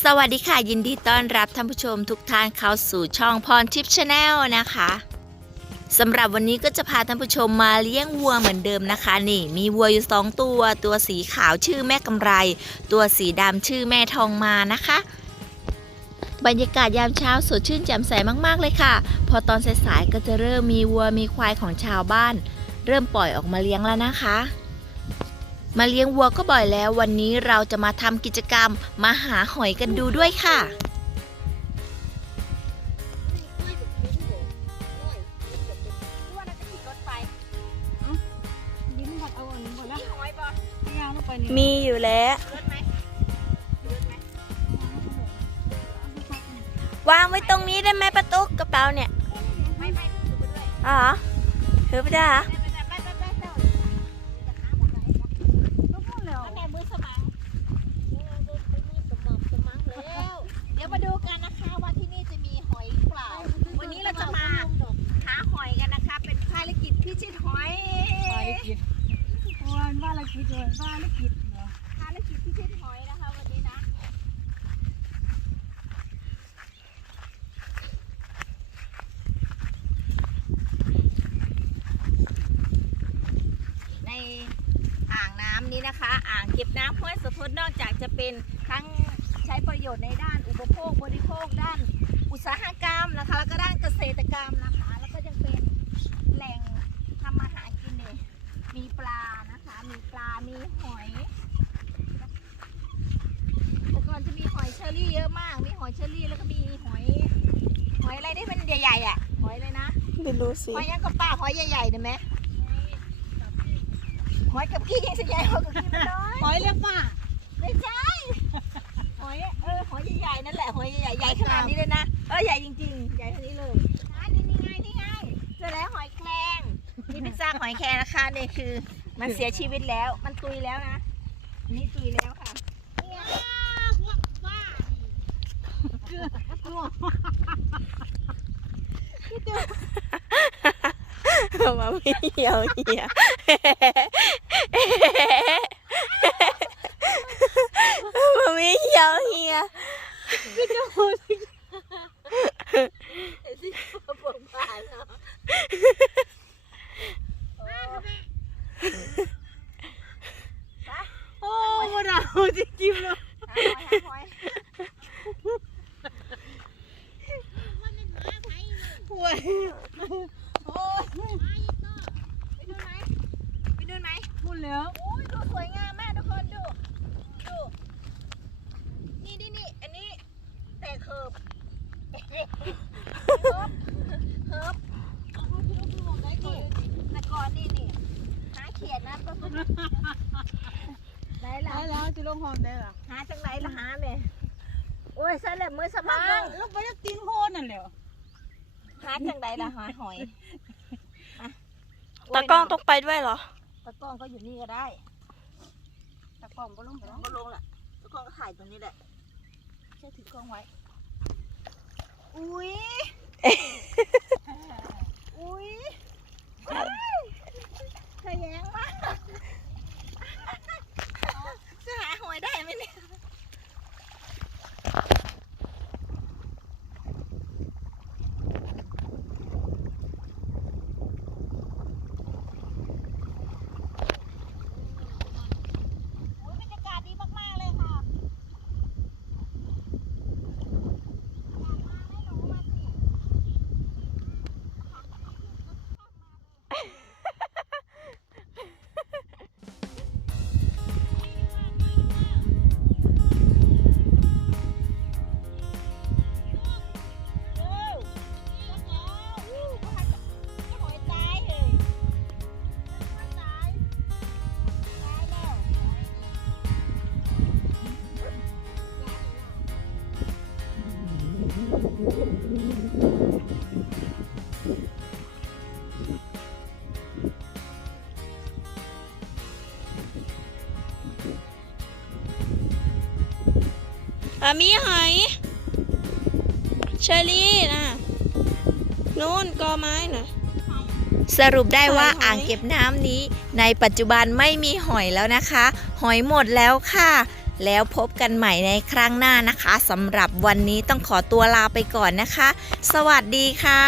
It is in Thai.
สวัสดีค่ะ ยินดีต้อนรับท่านผู้ชมทุกท่านเข้าสู่ช่องพรทิพย์ชาแนลนะคะสำหรับวันนี้ก็จะพาท่านผู้ชมมาเลี้ยงวัวเหมือนเดิมนะคะ นี่มีวัวอยู่สองตัว ตัวสีขาวชื่อแม่กำไร ตัวสีดำชื่อแม่ทองมานะคะ บรรยากาศยามเช้าสดชื่นแจ่มใสมากๆเลยค่ะ พอตอนสายๆก็จะเริ่มมีวัวมีควายของชาวบ้าน เริ่มปล่อยออกมาเลี้ยงแล้วนะคะ มาเลี้ยงวัวก็บ่อยแล้ว วันนี้เราจะมาทำกิจกรรมมาหาหอยกันดูด้วยค่ะ มีอยู่แล้ววางไว้ตรงนี้ได้ไหมประตูกระเป๋าเนี่ยไม่ไม่ถือไปด้ยอ๋อถือไปได้เหรอ ไปไปไปไปไปไปก็พูดแล้วแม่มือสมังมือมือสมองสมังแล้ว เดี๋ยวมาดูกันนะคะว่าที่นี่จะมีหอยหรือเปล่า วันนี้เราจะมาหาหอยกันนะคะ เป็นภารกิจพิชิตหอย ว่าลิกิตวัน ว่าลิกิตวันว่าลิกิตเนาะภารกิจพิชิตหอยนะคะวันนี้นะในอ่างน้ำนี้นะคะ อ่างเก็บน้ำห้วยสะพดนอกจากจะเป็นทั้งใช้ประโยชน์ในด้านอุปโภคบริโภคด้านอุตสาหกรรมนะคะแล้วก็ด้านเกษตรกรรมนะคะ แล้วก็ยังเป็นแหล่งทำมาหากินเนี่ยมีปลานะคะ มีปลา มีหอย แต่ก่อนจะมีหอยเช อรี่เยอะมาก มีหอยเชอรี่แล้วก็มีหอย หอยอะไรที่เป็นใหญ่ๆอะ หอยเลยนะ ไม่รู้สิ หอยยังกับป้าหอยใหญ่ๆเนี่ยไหมหอยกับกี้ยังจะใหญ่กว่ากับกี้มันน้อยหอยเรียกป้าไม่ใช่ หอยเออหอยใหญ่ๆนั่นแหละหอยใหญ่ๆใหญ่ขนาดนี้เลยนะ เออใหญ่จริงๆ ใหญ่เท่านี้เลยอ่านี่นี่ไงนี่ไงเจอแล้วหอยแครงนี่เป็นซากหอยแครงนะคะนี่คือ มันเสียชีวิตแล้ว มันตุยแล้วนะอันนี่ตุยแล้วค่ะนี่ไง มาไม่เหี่ยวเหี่ยมาไม่เหี่ยวเหี่ยปวดบ้านเนาะโอ้มาดาวจริงๆเลย หาหอยหาหอย ป่วยโอ้ย ไปดูไหมไปดูไหม พูด แล้วโอ้ยดูสวยงามมากทุกคนดูดูนี่นี่นี่อันนี้แตกเหิบเหิบเหิบนี่แต่ก่อนนี่นี่หาเขียดนะก็คือไหนล่ะได้แล้วจะลงหอมได้หรอหาจังไหนล่ะหาแม่โอ้ยใส่แหลมมือสมามังลูกไปจะตีนโคนั่นแหละหาจังไหนล่ะหาหอยอะตากล้องต้องไปด้วยเหรอ ตะกล้องก็อยู่นี่ก็ได้ ตะกล่องก็ลงไปแล้วก็ลงแหละตะกล้องก็ถ่ายตรงนี้แหละแค่ถือกล้องไว้ อุ้ย อะมีหอยเชอรี่นะนู่นกอไม้นะสรุปได้ว่าหอยหอยอ่างเก็บน้ำนี้ ในปัจจุบันไม่มีหอยแล้วนะคะ หอยหมดแล้วค่ะ แล้วพบกันใหม่ในครั้งหน้านะคะสำหรับวันนี้ต้องขอตัวลาไปก่อนนะคะ สวัสดีค่ะ